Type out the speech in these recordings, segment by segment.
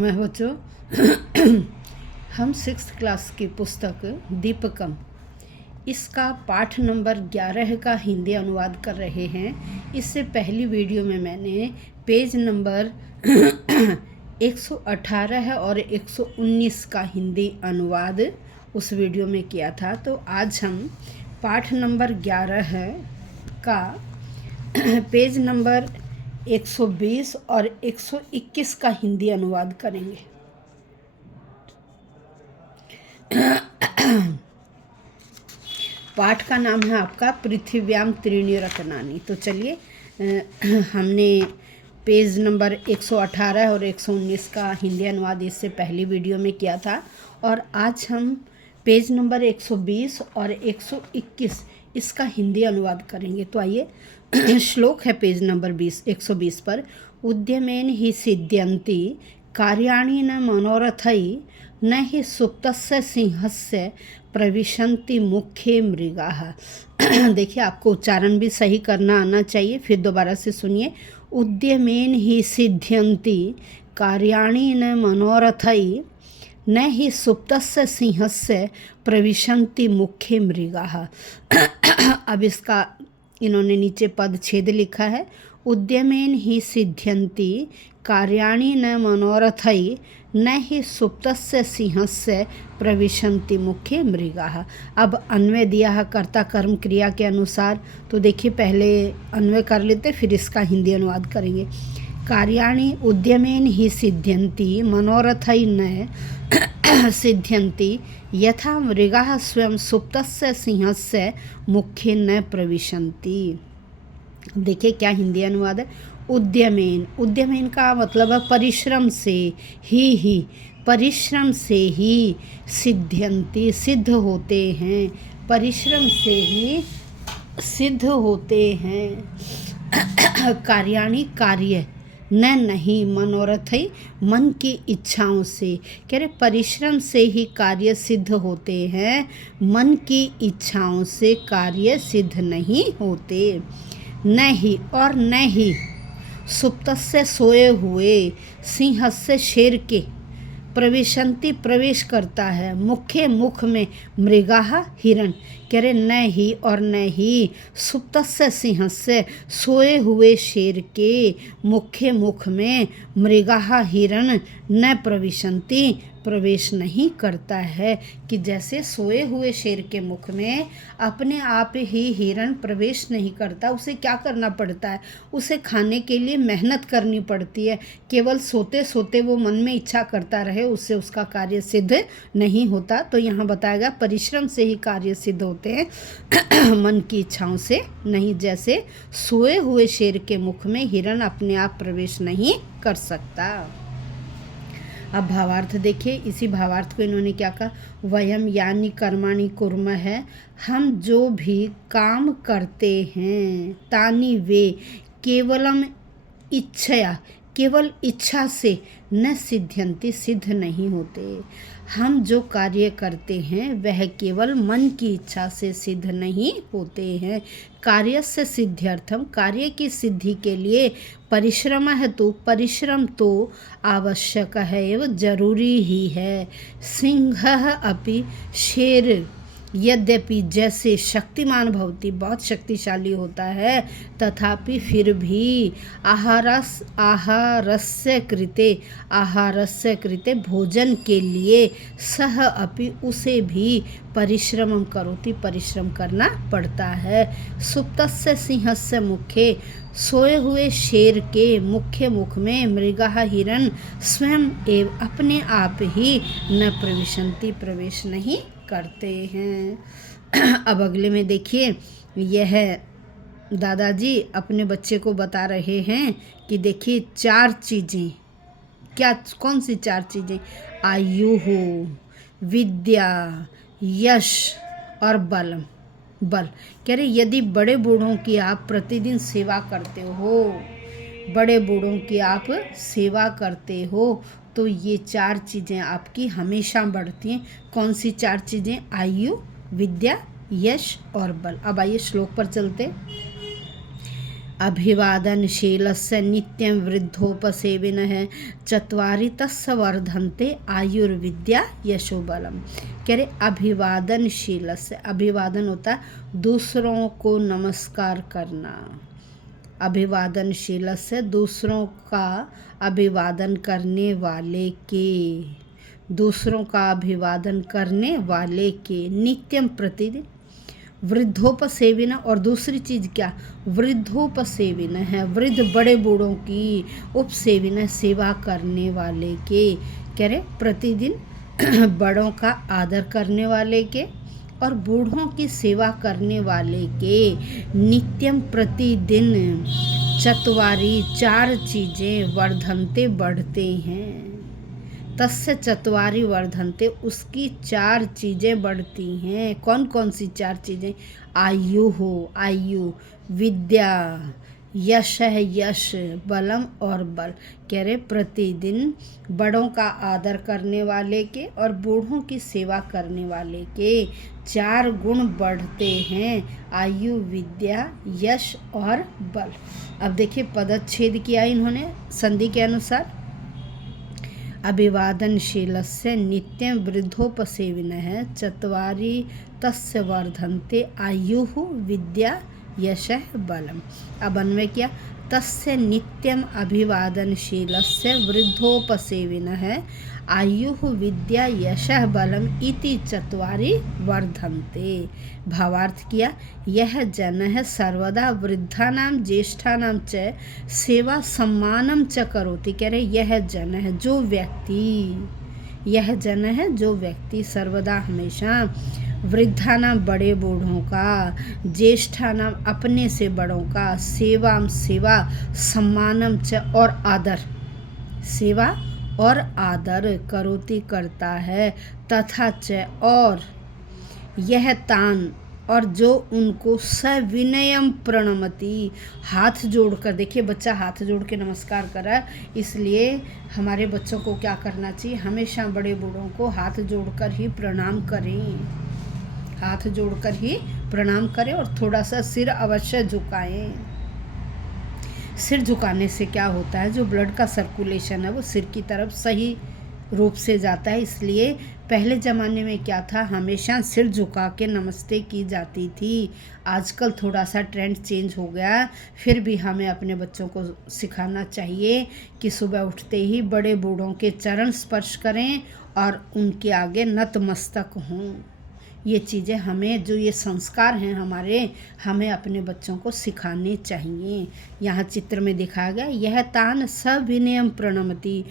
मैं बच्चों हम 6th क्लास की पुस्तक दीपकम इसका पाठ नंबर 11 का हिंदी अनुवाद कर रहे हैं। इससे पहली वीडियो में मैंने पेज नंबर 118 और 119 का हिंदी अनुवाद उस वीडियो में किया था। तो आज हम पाठ नंबर 11 का पेज नंबर 120 और 121 का हिंदी अनुवाद करेंगे। पाठ का नाम है आपका पृथिव्याम त्रीणि रत्नानि। तो चलिए हमने पेज नंबर 118 और 119 का हिंदी अनुवाद इससे पहली वीडियो में किया था और आज हम पेज नंबर 120 और 121 इसका हिंदी अनुवाद करेंगे। तो आइए, श्लोक है पेज नंबर 120 पर। उद्यमेन हि सिद्ध्यन्ति कार्याणि न मनोरथै न हि सुप्तस्य सिंहस्य प्रविशन्ति मुखे मृगाः। देखिए, आपको उच्चारण भी सही करना आना चाहिए। फिर दोबारा से सुनिए। उद्यमेन हि सिद्ध्यन्ति कार्याणि न मनोरथै न हि सुप्तस्य सिंहस्य प्रविशन्ति मुखे मृगाः। अब इसका इन्होंने नीचे पद छेद लिखा है। उद्यमेन हि सिद्ध्यन्ति कार्याणि न मनोरथै न हि सुप्तस्य सिंहस्य प्रविशन्ति मुखे मृगाः। अब अन्वय दिया है कर्ता कर्म क्रिया के अनुसार। तो देखिए, पहले अन्वय कर लेते फिर इसका हिंदी अनुवाद करेंगे। कार्याणि उद्यमेन हि सिद्ध्यन्ति मनोरथै न सिद्ध्यन्ति यथा मृगाः स्वयं सुप्तस्य सिंहस्य मुखे न प्रविशन्ति। देखिए क्या हिंदी अनुवाद है। उद्यमेन, उद्यमेन का मतलब है परिश्रम से ही परिश्रम से ही सिद्ध्यन्ति सिद्ध होते हैं, परिश्रम से ही सिद्ध होते हैं। कार्याणि कार्य न नहीं मनोरथ ही मन की इच्छाओं से। कह रहे परिश्रम से ही कार्य सिद्ध होते हैं, मन की इच्छाओं से कार्य सिद्ध नहीं होते। न ही और न ही सुप्तस्य सोए हुए, सिंहस्य शेर के, प्रविशन्ति प्रवेश करता है, मुखे मुख में, मृगाः हिरण। कह रहे न ही और न ही सुप्तस्य सिंहस्य सोए हुए शेर के मुखे मुख में, मृगाः हिरण न प्रविशन्ति प्रवेश नहीं करता है। कि जैसे सोए हुए शेर के मुख में अपने आप ही हिरण प्रवेश नहीं करता, उसे क्या करना पड़ता है, उसे खाने के लिए मेहनत करनी पड़ती है। केवल सोते सोते वो मन में इच्छा करता रहे, उससे उसका कार्य सिद्ध नहीं होता। तो यहाँ बताएगा परिश्रम से ही कार्य सिद्ध होते हैं, मन की इच्छाओं से नहीं। जैसे सोए हुए शेर के मुख में हिरण अपने आप प्रवेश नहीं कर सकता। अब भावार्थ देखिए। इसी भावार्थ को इन्होंने क्या कहा, वयम यानी कर्माणि कुर्मः है, हम जो भी काम करते हैं, तानि वे केवलम इच्छया, केवल इच्छा से, न सिद्ध्यन्ति सिद्ध नहीं होते। हम जो कार्य करते हैं वह केवल मन की इच्छा से सिद्ध नहीं होते हैं। कार्यस्य सिद्ध्यर्थम, कार्य की सिद्धि के लिए परिश्रम है, तो परिश्रम तो आवश्यक है एवं जरूरी ही है। सिंहः अपि, शेर यद्यपि जैसे शक्तिमान भवति, बहुत शक्तिशाली होता है, तथापि फिर भी आहारस्य कृते भोजन के लिए सह अपि उसे भी परिश्रम करोति परिश्रम करना पड़ता है। सुप्तस्य सिंहस्य मुखे, सोए हुए शेर के मुख्य मुख में, मृगाः हिरण स्वयं एवं अपने आप ही न प्रविशन्ति प्रवेश नहीं करते हैं। अब अगले में देखिए, यह दादाजी अपने बच्चे को बता रहे हैं कि देखिए 4 चीज़ें, क्या कौन सी 4 चीज़ें, आयु हो, विद्या, यश और बल। कह रहे यदि बड़े बूढ़ों की आप प्रतिदिन सेवा करते हो, बड़े बूढ़ों की आप सेवा करते हो, तो ये 4 चीज़ें आपकी हमेशा बढ़ती हैं। कौन सी 4 चीज़ें, आयु, विद्या, यश और बल। अब आइए श्लोक पर चलते। अभिवादनशीलस्य नित्यं वृद्धोपसेविनः चत्वारि तस्य वर्धन्ते आयुर्विद्या यशोबलम। कह रहे अभिवादनशीलस्य, अभिवादन होता है दूसरों को नमस्कार करना। अभिवादनशीलस्य दूसरों का अभिवादन करने वाले के, दूसरों का अभिवादन करने वाले के, नित्यम प्रतिदिन, वृद्धोपसेविना, और दूसरी चीज़ क्या, वृद्धोपसेविना है, वृद्ध बड़े बूढ़ों की, उपसेविना सेवा करने वाले के, कह रहे प्रतिदिन बड़ों का आदर करने वाले के और बूढ़ों की सेवा करने वाले के, नित्यम प्रतिदिन, चत्वारी चार चीज़ें, वर्धनते बढ़ते हैं, तस्य चत्वारी वर्धनते उसकी चार चीज़ें बढ़ती हैं। कौन कौन सी चार चीज़ें, आयु हो, आयु, विद्या, यश है यश, बलम और बल। कह रहे प्रतिदिन बड़ों का आदर करने वाले के और बूढ़ों की सेवा करने वाले के चार गुण बढ़ते हैं, आयु, विद्या, यश और बल। अब देखिए पदच्छेद किया इन्होंने संधि के अनुसार। अभिवादनशीलस्य नित्यं वृद्धोपसेविनः चत्वारि तस्य वर्धन्ते आयुः विद्या यशः बलम। अब अन्वय किया, तस्य नित्यम अभिवादनशीलस्य वृद्धोपसेविनः आयुः विद्या यशः बलम इति चत्वारि वर्धन्ते। भावार्थ किया, यह जनः सर्वदा वृद्धानां ज्येष्ठानां च सेवा सम्मानं च करोति। कह रहे यह जन है जो व्यक्ति, यह जन है जो व्यक्ति सर्वदा हमेशा वृद्धानां बड़े बूढ़ों का, ज्येष्ठानां अपने से बड़ों का, सेवाम सेवा, सम्मानम च और आदर, सेवा और आदर करोति करता है, तथा च और, यह तान और जो उनको सविनयम प्रणमति, हाथ जोड़कर, देखिए बच्चा हाथ जोड़ के नमस्कार कर रहा है, इसलिए हमारे बच्चों को क्या करना चाहिए, हमेशा बड़े बूढ़ों को हाथ जोड़कर ही प्रणाम करें, हाथ जोड़कर ही प्रणाम करें और थोड़ा सा सिर अवश्य झुकाएं। सिर झुकाने से क्या होता है, जो ब्लड का सर्कुलेशन है वो सिर की तरफ सही रूप से जाता है। इसलिए पहले ज़माने में क्या था, हमेशा सिर झुका के नमस्ते की जाती थी। आजकल थोड़ा सा ट्रेंड चेंज हो गया, फिर भी हमें अपने बच्चों को सिखाना चाहिए कि सुबह उठते ही बड़े बूढ़ों के चरण स्पर्श करें और उनके आगे नतमस्तक हों। ये चीज़ें हमें, जो ये संस्कार हैं हमारे, हमें अपने बच्चों को सिखाने चाहिए। यहाँ चित्र में दिखाया गया, यह तान सविनयम प्रणमति,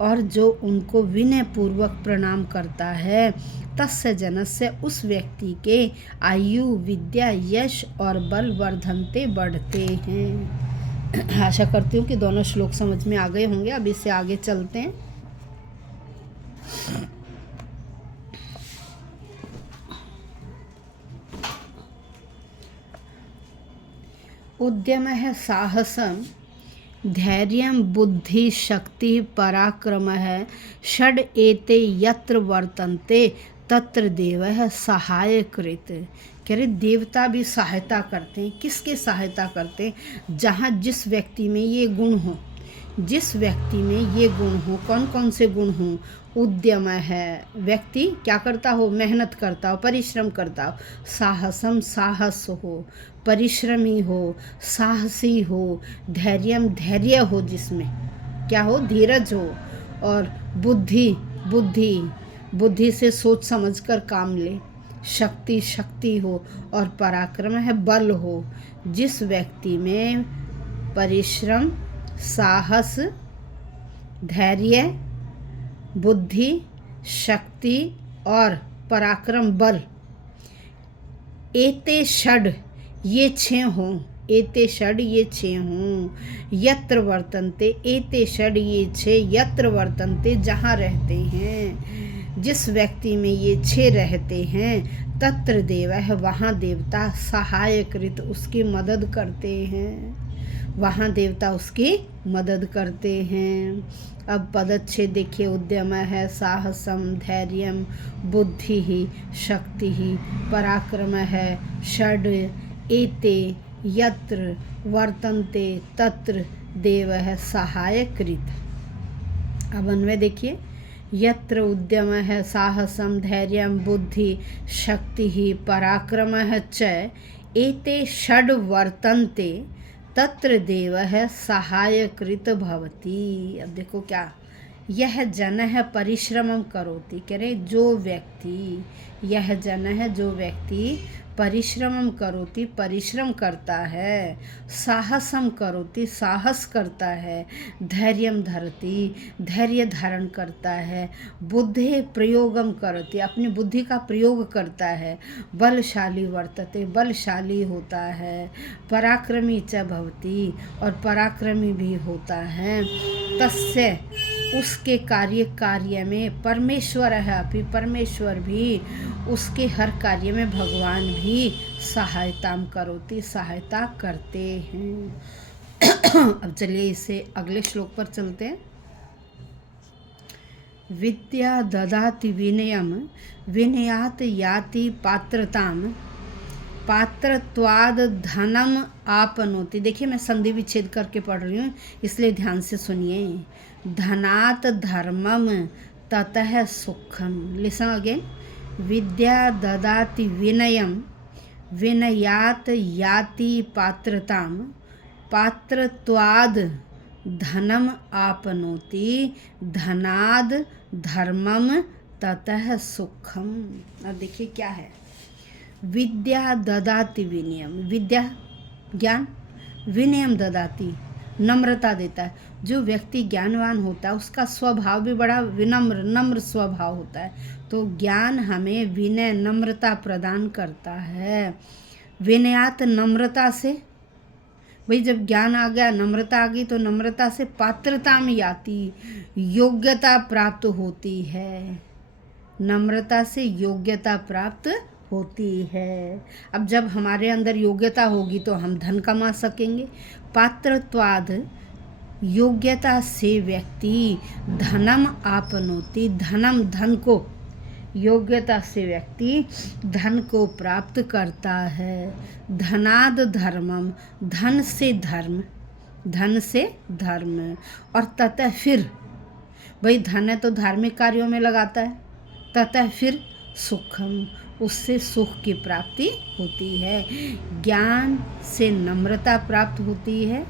और जो उनको विनय पूर्वक प्रणाम करता है, तस्य जनस्य उस व्यक्ति के आयु, विद्या, यश और बल वर्धनते बढ़ते हैं। आशा करती हूँ कि दोनों श्लोक समझ में आ गए होंगे। अब इससे आगे चलते हैं। उद्यमः साहसं धैर्यं बुद्धि शक्ति पराक्रमः षड् एते यत्र वर्तन्ते तत्र देवः सहायकृत। कह रहे देवता भी सहायता करते हैं। किसके सहायता करते हैं, जहाँ जिस व्यक्ति में ये गुण हो, जिस व्यक्ति में ये गुण हो। कौन कौन से गुण हों, उद्यम है, व्यक्ति क्या करता हो, मेहनत करता हो, परिश्रम करता हो, साहसम साहस हो, परिश्रमी हो, साहसी हो, धैर्यम धैर्य हो, जिसमें क्या हो, धीरज हो, और बुद्धि बुद्धि बुद्धि से सोच समझकर काम ले, शक्ति शक्ति हो, और पराक्रम है, बल हो। जिस व्यक्ति में परिश्रम, साहस, धैर्य, बुद्धि, शक्ति और पराक्रम, बल, एते षड ये 6 हों, एते षड ये 6 हों, यत्र वर्तन्ते, एते षड ये 6 यत्र वर्तन्ते जहाँ रहते हैं, जिस व्यक्ति में ये 6 रहते हैं, तत्र देवः वहाँ देवता सहायकृत उसकी मदद करते हैं, वहाँ देवता उसकी मदद करते हैं। अब पदच्छेद देखिए, उद्यम है, साहसम, धैर्यम, बुद्धि ही, शक्ति ही, पराक्रम है, षड एते यत्र वर्तन्ते तत्र देवः सहायकृत्। अब अन्वय देखिए, यत्र उद्यमः साहसं धैर्यं बुद्धि शक्तिः पराक्रमः च एते षड् वर्तन्ते तत्र देवः सहायकृत भवति। अब देखो क्या, यह जनः परिश्रमं करोति, कह रहे जो व्यक्ति, यह जनः जो व्यक्ति परिश्रमं करोति परिश्रम करता है, साहसं करोति साहस करता है, धैर्यं धरति धैर्य धारण करता है, बुद्धे प्रयोगम करोति अपनी बुद्धि का प्रयोग करता है, बलशाली वर्तते बलशाली होता है, पराक्रमी च भवति और पराक्रमी भी होता है, तस्य उसके कार्य में परमेश्वर है, अभी परमेश्वर भी उसके हर कार्य में भगवान भी सहायताम करोति सहायता करते हैं। अब चलिए इसे अगले श्लोक पर चलते हैं। विद्या ददाति विनयम विनयात याति पात्रताम पात्रत्वाद धनम आपनोति। देखिए मैं संधि विच्छेद करके पढ़ रही हूँ, इसलिए ध्यान से सुनिए। धनात धर्मम ततः सुखम। Listen again. विद्या ददाति विनयम विनयात याति पात्रताम पात्रत्वाद धनम आपनोति धनाद धर्मम ततः सुखम। अब देखिए क्या है, विद्या ददाति विनयम, विद्या ज्ञान, विनयम ददाति नम्रता देता है। जो व्यक्ति ज्ञानवान होता है उसका स्वभाव भी बड़ा विनम्र नम्र स्वभाव होता है, तो ज्ञान हमें विनय नम्रता प्रदान करता है। विनयात नम्रता से, भाई जब ज्ञान आ गया नम्रता आ गई तो नम्रता से पात्रता में आती योग्यता प्राप्त होती है, नम्रता से योग्यता प्राप्त होती है। अब जब हमारे अंदर योग्यता होगी तो हम धन कमा सकेंगे। पात्रत्वाद योग्यता से व्यक्ति धनम आपनोति धनम धन को, योग्यता से व्यक्ति धन को प्राप्त करता है। धनाद धर्मम धन से धर्म, धन से धर्म, और ततः फिर, भाई धन है तो धार्मिक कार्यों में लगाता है, ततः फिर सुखम उससे सुख की प्राप्ति होती है। ज्ञान से नम्रता प्राप्त होती है,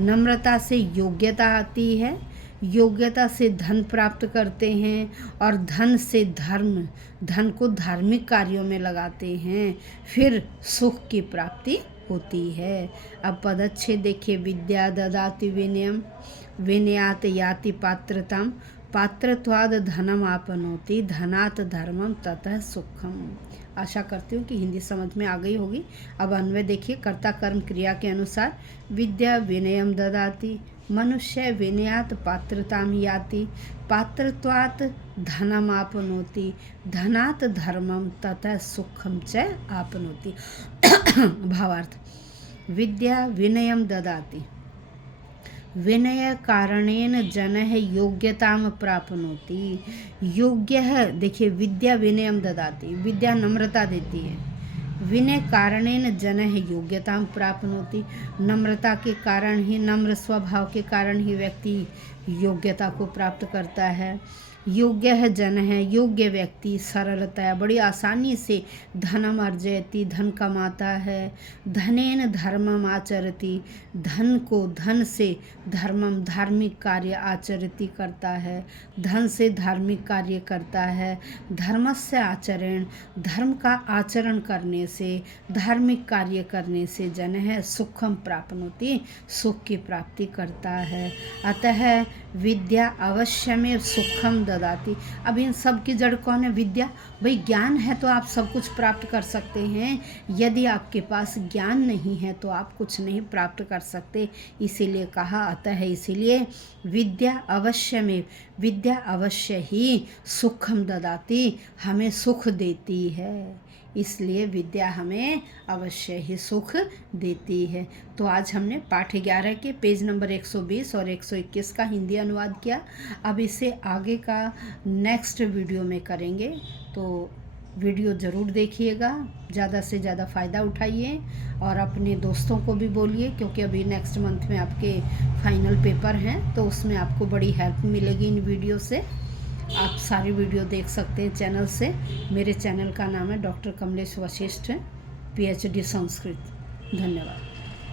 नम्रता से योग्यता आती है, योग्यता से धन प्राप्त करते हैं, और धन से धर्म, धन को धार्मिक कार्यों में लगाते हैं, फिर सुख की प्राप्ति होती है। अब पदच्छेद देखिए। विद्या ददाति विनयम विनयात याति पात्रताम पात्रत्वाद धनम आपनोति धनात धर्मम ततः सुखम। आशा करती हूँ कि हिंदी समझ में आ गई होगी। अब अन्वय देखिए। कर्ता कर्म क्रिया के अनुसार विद्या विनयम ददाति, मनुष्य विनयात पात्रताम याति, पात्रत्वात् धनम आपनोति, धनात् धर्मम ततः सुखम च आपनोति। भावार्थ, विद्या विनयम ददाति, विनय कारणेन जनः योग्यताम प्राप्नोति। योग्य है, देखिए विद्या विनयम ददाति, विद्या नम्रता देती है, विनय कारणेन जनः योग्यताम प्राप्नोति, नम्रता के कारण ही, नम्र स्वभाव के कारण ही व्यक्ति योग्यता को प्राप्त करता है। योग्य है जन है, योग्य व्यक्ति सरलता बड़ी आसानी से धनम अर्जयति धन कमाता है। धनेन धर्मम आचरति, धन को धन से धर्मम धार्मिक कार्य आचरति करता है, धन से धार्मिक कार्य करता है। धर्मस्य आचरण, धर्म का आचरण करने से, धार्मिक कार्य करने से जन है सुखम प्राप्नोति, सुख की प्राप्ति करता है। अतः विद्या अवश्य में सुखम ददाति। अब इन सब की जड़ कौन है? विद्या। भाई ज्ञान है तो आप सब कुछ प्राप्त कर सकते हैं, यदि आपके पास ज्ञान नहीं है तो आप कुछ नहीं प्राप्त कर सकते। इसीलिए कहा अतः, इसीलिए विद्या अवश्य में, विद्या अवश्य ही सुखम ददाति, हमें सुख देती है। इसलिए विद्या हमें अवश्य ही सुख देती है। तो आज हमने पाठ 11 के पेज नंबर 120 और 121 का हिंदी अनुवाद किया। अब इसे आगे का नेक्स्ट वीडियो में करेंगे। तो वीडियो ज़रूर देखिएगा, ज़्यादा से ज़्यादा फ़ायदा उठाइए और अपने दोस्तों को भी बोलिए, क्योंकि अभी नेक्स्ट मंथ में आपके फाइनल पेपर हैं, तो उसमें आपको बड़ी हेल्प मिलेगी इन वीडियो से। आप सारी वीडियो देख सकते हैं चैनल से। मेरे चैनल का नाम है डॉक्टर कमलेश वशिष्ठ, PhD संस्कृत। धन्यवाद।